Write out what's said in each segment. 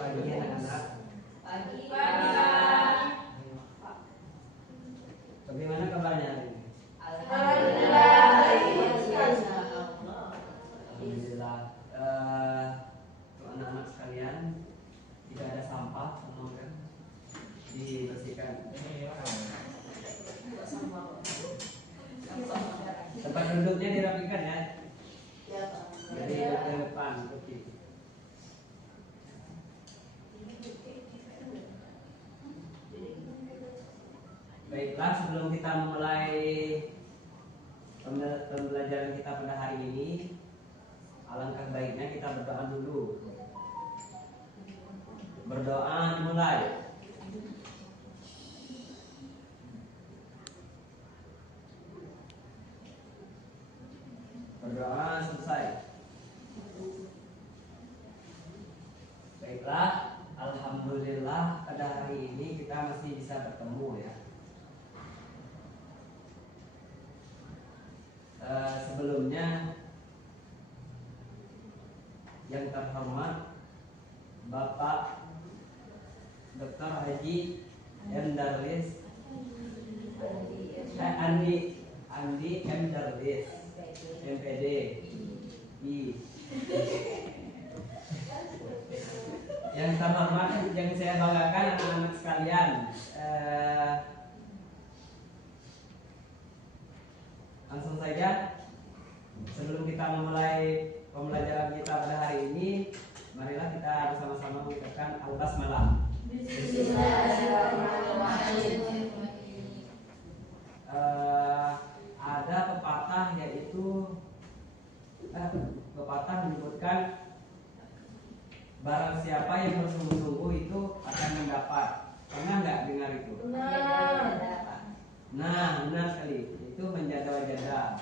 Pagi anak-anak. Pagi. Bagaimana kabarnya hari ini? Alhamdulillah. Alhamdulillah. Untuk anak-anak sekalian, tidak ada sampah, tolong kan dibersihkan. Tempat duduknya dirapikan ya. Dari ke depan ke kiri. Baiklah, sebelum kita memulai pembelajaran kita pada hari ini, alangkah baiknya kita berdoa dulu. Berdoa dimulai. Berdoa selesai. Baiklah, alhamdulillah pada hari ini kita masih bisa bertemu ya. Sebelumnya yang terhormat Bapak Dr. Haji M. Darwis Andi M. Darwis MPD I. Yang terhormat yang saya banggakan anak-anak sekalian, langsung saja sebelum kita memulai pembelajaran kita pada hari ini, marilah kita bersama-sama mengucapkan al-basmalah. Ada pepatah yaitu pepatah menyebutkan barang siapa yang bersungguh-sungguh itu akan mendapat. Pernah nggak dengar itu? Nah, benar sekali. Itu menjada-jada.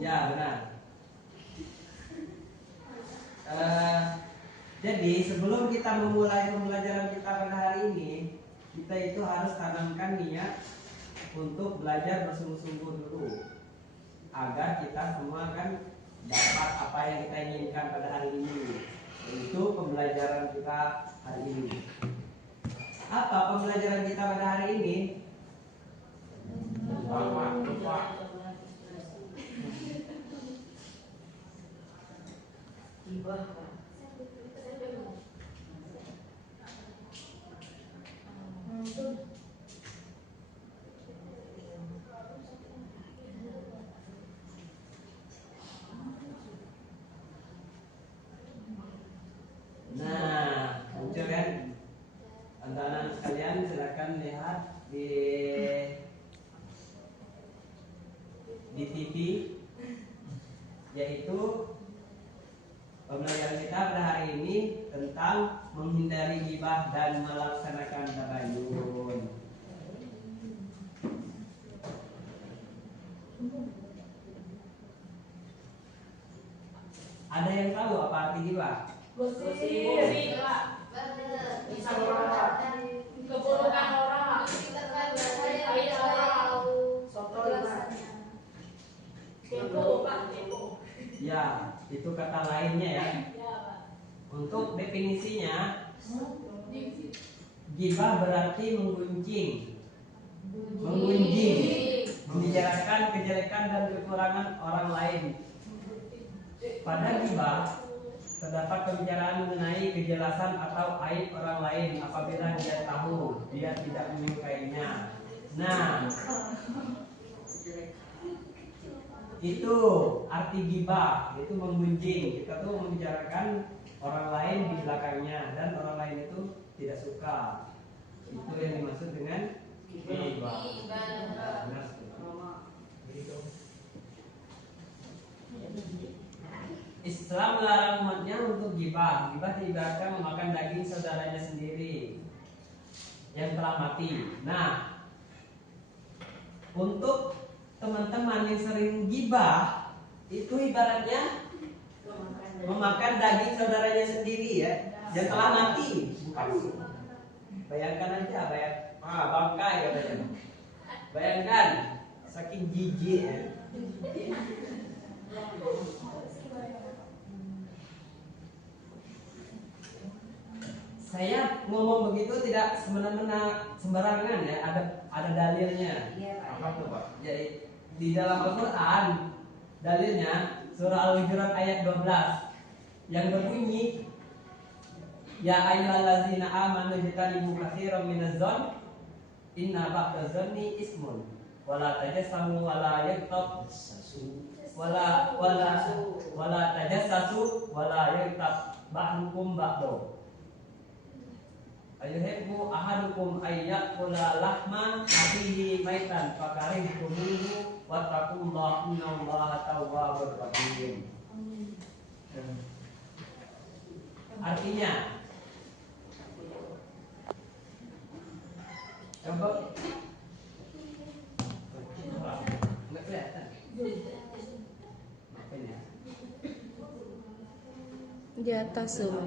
Ya, benar. Jadi sebelum kita memulai pembelajaran kita pada hari ini, kita itu harus tanamkan niat untuk belajar bersungguh-sungguh dulu, agar kita semua kan dapat apa yang kita inginkan pada hari ini, yaitu pembelajaran kita hari ini. Apa pembelajaran kita pada hari ini? Nah, muncul kan? Anak-anak sekalian silakan lihat di TV, yaitu pembelajaran kita pada hari ini tentang menghindari ghibah dan melaksanakan tabayun. Ada yang tahu apa arti ghibah? Keburukan orang. Ya, itu kata lainnya ya. Untuk definisinya, ghibah berarti menggunjing, membicarakan kejelekan dan kekurangan orang lain. Pada ghibah terdapat pembicaraan mengenai kejelasan atau aib orang lain apabila dia tahu dia tidak menyukainya. Nah, itu arti ghibah, itu menggunjing. Kita tuh membicarakan orang lain di belakangnya dan orang lain itu tidak suka. Itu yang dimaksud dengan ghibah. Islam melarang umatnya untuk ghibah. Ghibah diibaratkan memakan daging saudaranya sendiri yang telah mati. Nah, untuk teman-teman yang sering ghibah, itu ibaratnya memakan daging saudaranya sendiri ya, yang telah mati. Bukan. Bayangkan aja, bangkai katanya. Bayangkan, saking jijik ya. saya ngomong begitu tidak semena-mena sembarangan ya, ada dalilnya. Apa tuh Pak? Jadi di dalam Al-Quran dalilnya surah Al-Hujurat ayat 12 yang berbunyi ya ayyuhallazina amanu jtanibu katsiran minadh-dhon inna ba'dadh-dhonni ismun wala tajassamu wala yaghtab wala tajassasu wala yaghtab ba'dukum ba'do ayuhibbu ahadukum ayyakula lahma akhihi maitan fakarihtumuhu wattaqullaha innallaha tawwabur rahim. Artinya coba nggak kelihatan. Di atas tuh.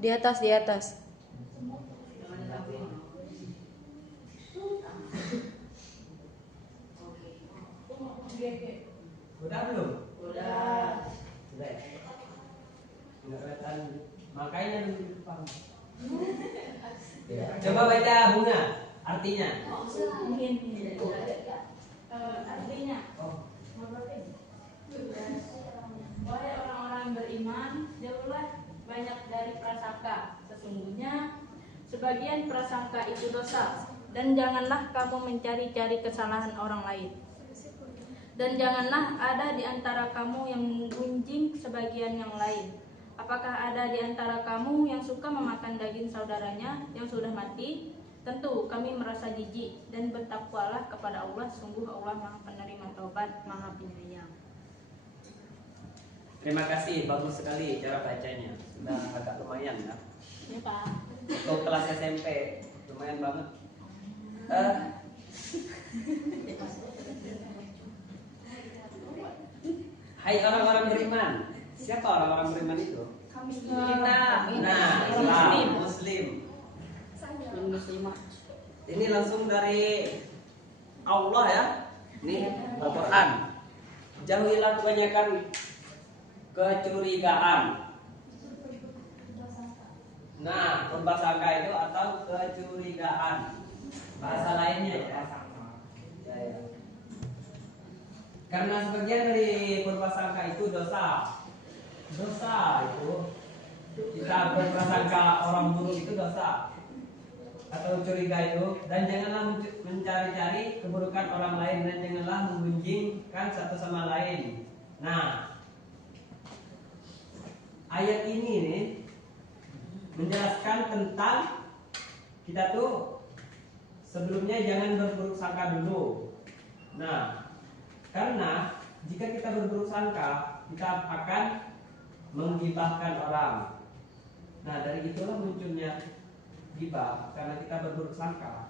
Di atas. Udah belum? Udah. Sudah. Nggak kelihatan. Makanya dulu di depan. Coba baca bunga. Artinya. Artinya, Oh. wahai orang-orang beriman, jauhlah banyak dari prasangka. Sesungguhnya sebagian prasangka itu dosa. Dan janganlah kamu mencari-cari kesalahan orang lain. Dan janganlah ada di antara kamu yang menggunjing sebagian yang lain. Apakah ada di antara kamu yang suka memakan daging saudaranya yang sudah mati? Tentu kami merasa jijik dan bertakwalah kepada Allah. Sungguh Allah Maha Penerima Taubat, Maha Penyayang. Terima kasih, bagus sekali cara bacanya. Sudah agak lumayan ya. Ya Pak. Untuk kelas SMP lumayan banget. Hai orang-orang beriman. Siapa orang-orang beriman itu? Kita. Nah, Muslim. Ini langsung dari Allah ya. Ini Al-Quran. Jauhilah kebanyakan kecurigaan. Nah, prasangka itu atau kecurigaan. Bahasa lainnya ya. Ya. Karena sebagian dari prasangka itu dosa. Dosa itu kita berprasangka orang buruk itu dosa atau curiga itu, dan janganlah mencari-cari keburukan orang lain dan janganlah menggunjingkan satu sama lain. Nah, ayat ini nih menjelaskan tentang kita tuh sebelumnya jangan berburuk sangka dulu. Nah, karena jika kita berburuk sangka, kita akan menggibahkan orang. Nah, dari itulah munculnya gibah, karena kita berburuk sangka.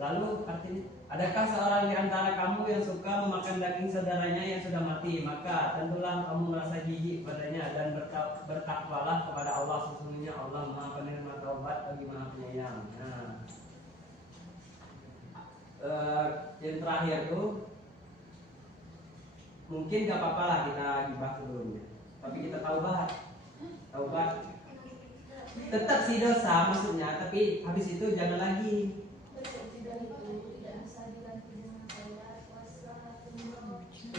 Lalu artinya, adakah seorang di antara kamu yang suka memakan daging saudaranya yang sudah mati? Maka tentulah kamu merasa jijik padanya dan bertakwalah kepada Allah. Sesungguhnya Allah Maha Penerima Taubat lagi Maha Penyayang. Nah, yang terakhir tuh mungkin gak apa-apa lah kita gibah sebelumnya, tapi kita taubat tetap sih dosa maksudnya, tapi habis itu jangan lagi.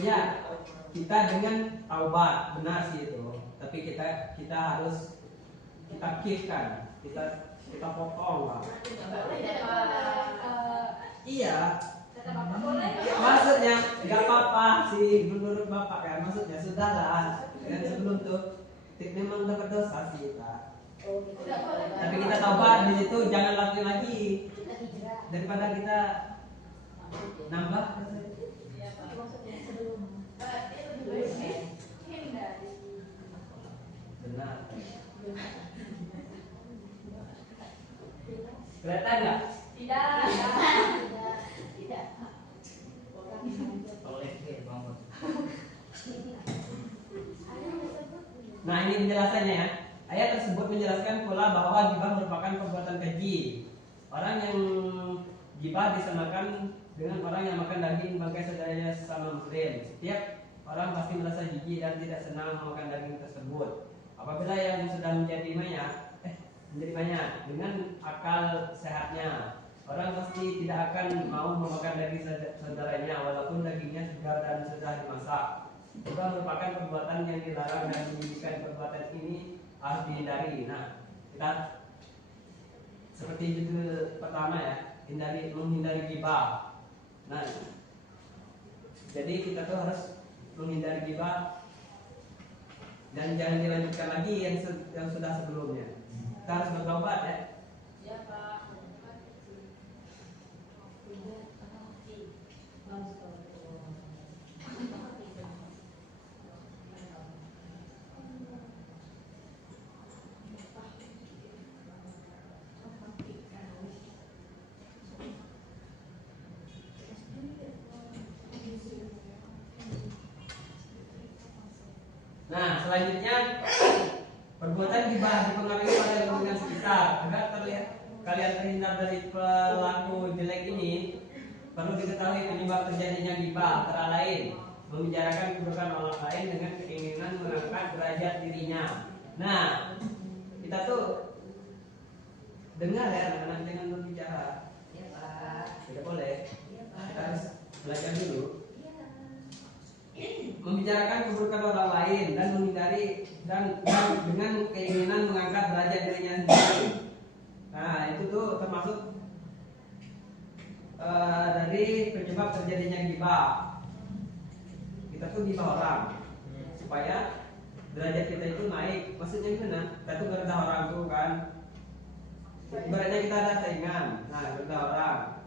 Ya, kita dengan taubat benar sih itu, tapi kita harus kita kickkan, kita potong lah. Iya. Maksudnya nggak apa-apa sih menurut bapak kan, maksudnya sudahlah kan, sebelum tuh memang dapat dosa sih kita, tapi kita taubat di situ, jangan lakuin lagi daripada kita nambah. Benar. Kelihatan nggak? Tidak. Nah, ini penjelasannya ya. Ayat tersebut menjelaskan pula bahwa gibah merupakan perbuatan keji. Orang yang gibah disamakan dengan orang yang makan daging bangkai saudaranya sesama muslim. Setiap orang pasti merasa jijik dan tidak senang memakan daging tersebut. Apabila yang sudah menjadi banyak dengan akal sehatnya, orang pasti tidak akan mau memakan daging saudaranya walaupun dagingnya segar dan sudah dimasak. Juga merupakan perbuatan yang dilarang dan menjadikan perbuatan ini harus dihindari. Nah, kita seperti judul pertama ya, menghindari ghibah. Nah, jadi kita tuh harus menghindari ghibah dan jangan dilanjutkan lagi yang sudah sebelumnya. Kita harus bertobat ya. Ya Pak. Nah, selanjutnya perbuatan ghibah dipengaruhi pada lingkungan sekitar. Agar kalian terhindar dari pelaku jelek ini, perlu diketahui penyebab terjadinya ghibah antara lain membicarakan keburukan orang lain dengan keinginan mengangkat derajat dirinya. Nah, kita tuh dengar ya anak-anak jangan berbicara. Ya Pak. Tidak boleh. Ya Pak. Kita harus belajar dulu. Membicarakan keburukan orang lain dan menghindari dan dengan keinginan mengangkat derajat dirinya sendiri. Nah, itu tuh termasuk dari penyebab terjadinya ghibah. Kita tuh ghibah orang supaya derajat kita itu naik. Maksudnya gimana? Kita tuh ngerendah orang tuh kan. Ibaratnya kita ada saingan. Nah, ngerendah orang.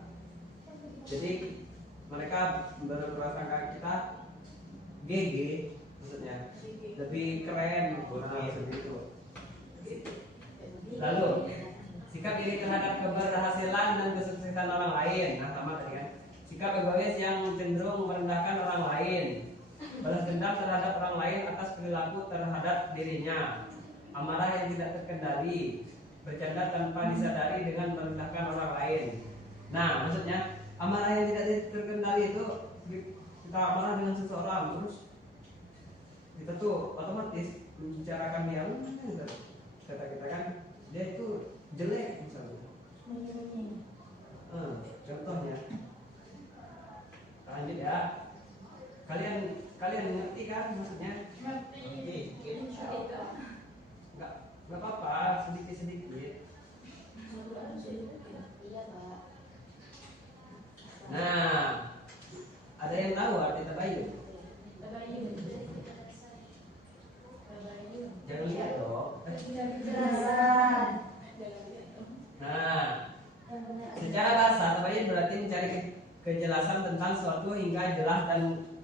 Jadi mereka berprasangka kita GG, maksudnya lebih keren, seperti itu. Lalu sikap iri terhadap keberhasilan dan kesuksesan orang lain. Nah, sama tadi kan. Sikap egois yang cenderung merendahkan orang lain. Balas dendam terhadap orang lain atas perilaku terhadap dirinya. Amarah yang tidak terkendali. Bercanda tanpa disadari dengan merendahkan orang lain. Nah, maksudnya amarah yang tidak terkendali itu kita amarah dengan seseorang, terus kita tuh otomatis membicarakan dia, kata kita kan dia itu jelek misalnya. Contohnya, lanjut ya. Kalian ngerti kan maksudnya? Ngerti. Enggak apa-apa, sedikit. Iya Pak. Nah, ada yang tahu arti tabayun? Jangan lihat dong. Nah, secara bahasa tabayun berarti mencari kejelasan tentang suatu hingga jelas dan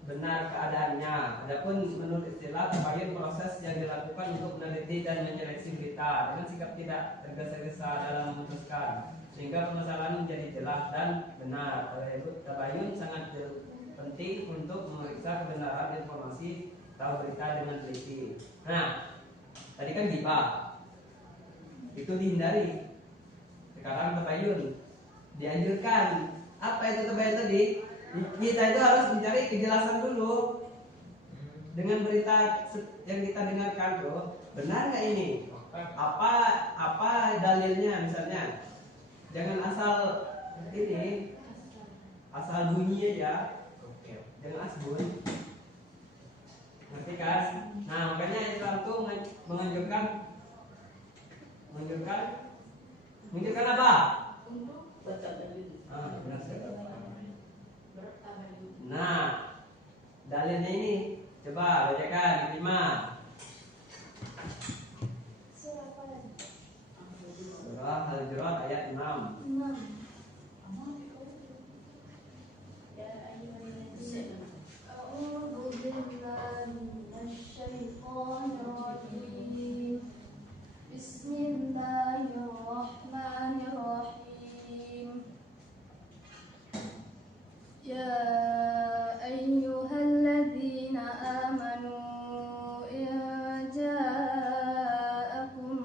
benar keadaannya. Adapun menurut istilah tabayun proses yang dilakukan untuk meneliti dan menyeleksi berita dengan sikap tidak tergesa-gesa dalam memutuskan sehingga permasalahan menjadi jelas dan benar. Oleh itu tabayun sangat penting untuk memeriksa kebenaran informasi atau berita dengan teliti. Nah, tadi kan ghibah itu dihindari. Sekarang tabayun dianjurkan. Apa itu tabayun tadi? Kita itu harus mencari kejelasan dulu dengan berita yang kita dengarkan tuh, benar nggak ini? Apa dalilnya misalnya? Jangan asal ini, asal bunyi aja. Jangan asbun. Ngerti kan? Nah, makanya Islam tuh menganjurkan apa? Untuk baca dalil. Benar sekali. Nah, dalilnya ini coba bacakan 5. Surah Al-Hujurat ayat 6. Bismillahirrahmanirrahim. Ya ayyuhalladzina amanu in ja'akum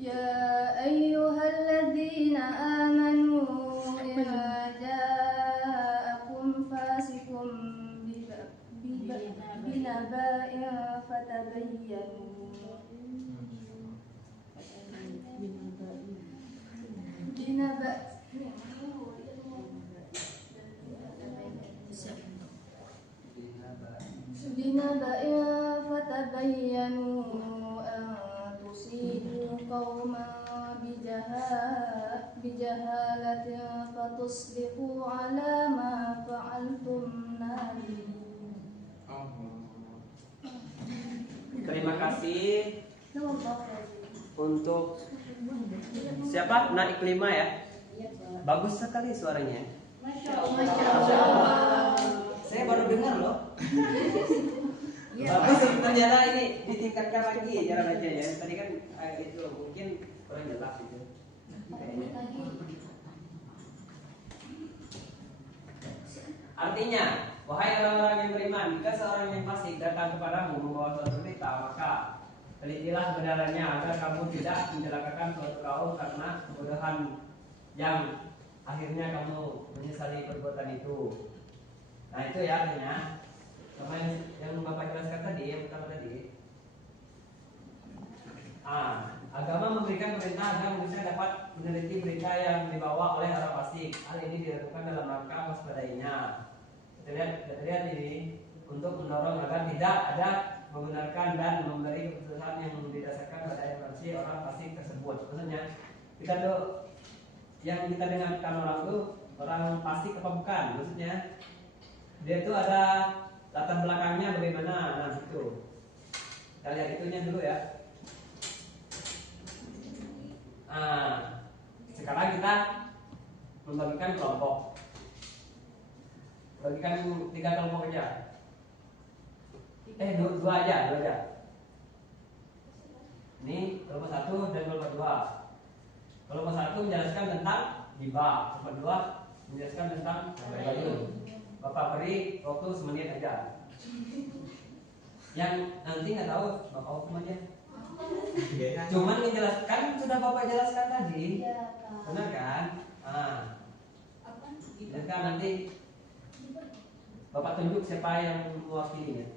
Ya ayyuhalladzina amanu in ja'akum بجهالة فتصبحوا على ما فعلتم نادمين. Terima kasih untuk siapa? Nak Iklima ya. Bagus sekali suaranya. Masya Allah. Saya baru dengar loh. Bagus ternyata ini ditingkatkan lagi cara bacanya. Tadi kan itu mungkin kurang jelas itu. Artinya, wahai orang-orang yang beriman, jika seorang yang fasik datang kepadamu membawa suatu berita, maka telitilah kebenarannya agar kamu tidak mencelakakan suatu kaum karena kebodohan yang akhirnya kamu menyesali perbuatan itu. Nah itu ya artinya, sama yang Bapak jelaskan tadi, yang pertama tadi. Agama memberikan perintah agar manusia dapat meneliti berita yang dibawa oleh orang fasik. Hal ini dilakukan dalam rangka waspadainya. Kita lihat ini untuk mendorong agar tidak ada membenarkan dan memberi keputusan yang didasarkan pada emosi orang fasik tersebut. Maksudnya kita tuh yang kita dengarkan orang tuh orang fasik apa bukan? Maksudnya dia tuh ada latar belakangnya bagaimana? Nah itu. Kita lihat itunya dulu ya. Sekarang kita membagikan kelompok. Bagikan 3 kelompok aja. Dua aja. Ini kelompok 1 dan kelompok 2. Kelompok 1 menjelaskan tentang ghibah, kelompok 2 menjelaskan tentang tabayun. Bapak beri waktu semenit aja. Yang nanti nggak tahu, Bapak hukum aja. Cuman menjelaskan sudah Bapak jelaskan tadi, benar kan? Jelaskan nanti Bapak tunjuk siapa yang mewakilinya.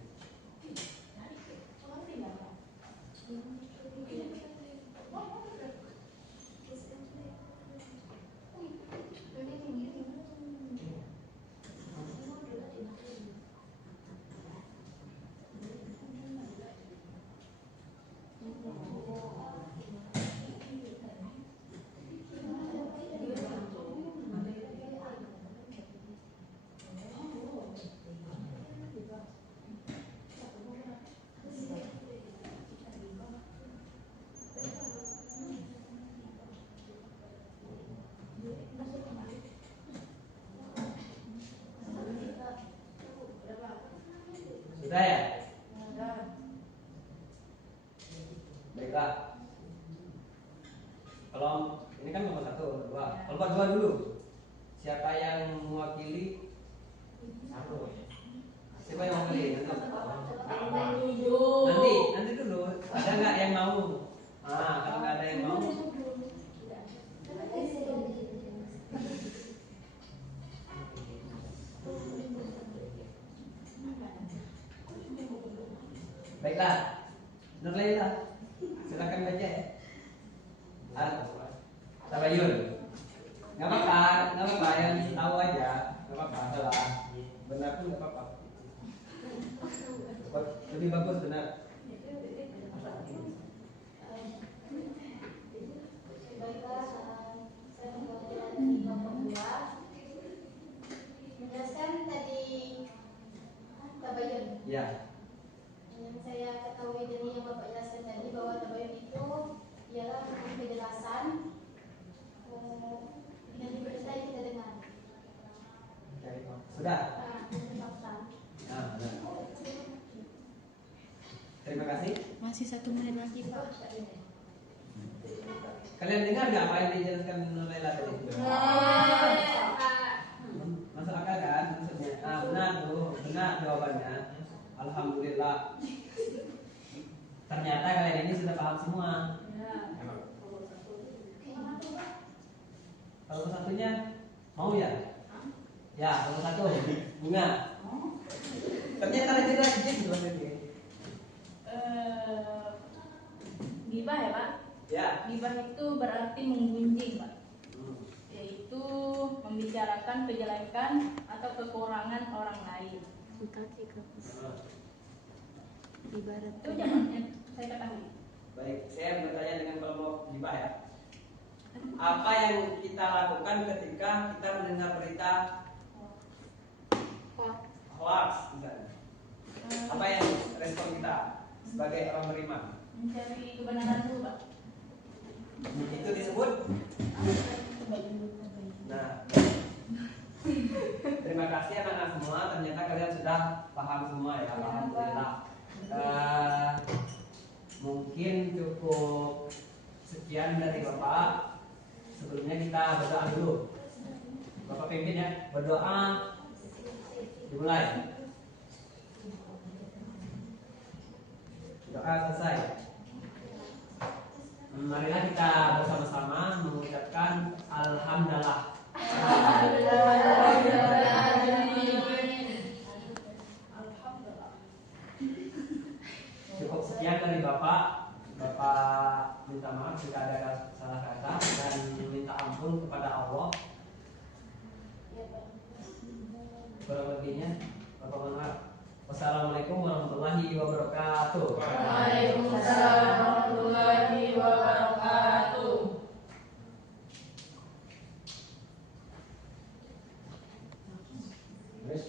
Sudah ya? Baiklah. Kalau ini kan kelompok 1, 2. Kelompok 2 dulu. Siapa yang mewakili? Siapa yang mewakili? Nanti dulu. Ada nggak yang mau? Kalau nggak ada yang mau, baiklah. Nur Laila, silakan baca ya. Tabayun. Nggak apa-apa, yang tahu aja, nggak apa-apa, salah. Benar pun nggak apa-apa. Lebih bagus benar. Baiklah, saya membacakan kelompok 2. Menjelaskan tadi tabayun. Ya. Yang saya ketahui dari yang Bapak jelaskan tadi bahwa tabayun itu ialah penjelasan dengan berita yang kita dengar. Sudah. Fakta. Benar. Terima kasih. Masih 1 menit lagi, Pak. Kalian dengar nggak apa yang dijelaskan Nur Laila tadi? Masuk akal kan maksudnya? Benar tuh, benar jawabannya. Alhamdulillah. Ternyata kalian ini sudah paham semua. Kalau satunya mau ya? Ya, kalau satu bunga. Ternyata tidak sedikit ini. Ghibah ya, Pak? Ya. Ghibah itu berarti menggunjing, Pak. Yaitu membicarakan kejelekan atau kekurangan orang lain. Ibarat Itu jawabannya saya ketahui. Baik, saya bertanya dengan kelompok ghibah ya. apa yang kita lakukan ketika kita mendengar berita hoax misalnya? Apa yang respon kita sebagai orang beriman? Mencari kebenaran dulu, Pak. Itu disebut. Nah, terima kasih anak-anak semua. Ternyata kalian sudah paham semua ya. Alhamdulillah. Mungkin cukup sekian dari Bapak. Sebelumnya kita berdoa dulu. Bapak pimpin ya. Berdoa. Dimulai. Doa selesai. Marilah kita bersama-sama mengucapkan Alhamdulillah. Cukup sekian dari Bapak. Bapak minta maaf jika ada salah kata dan minta ampun kepada Allah. Kurang lebihnya Bapak mohon maaf. Wassalamualaikum warahmatullahi wabarakatuh. Waalaikumsalam warahmatullahi wabarakatuh. Terus